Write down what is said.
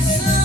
Yes.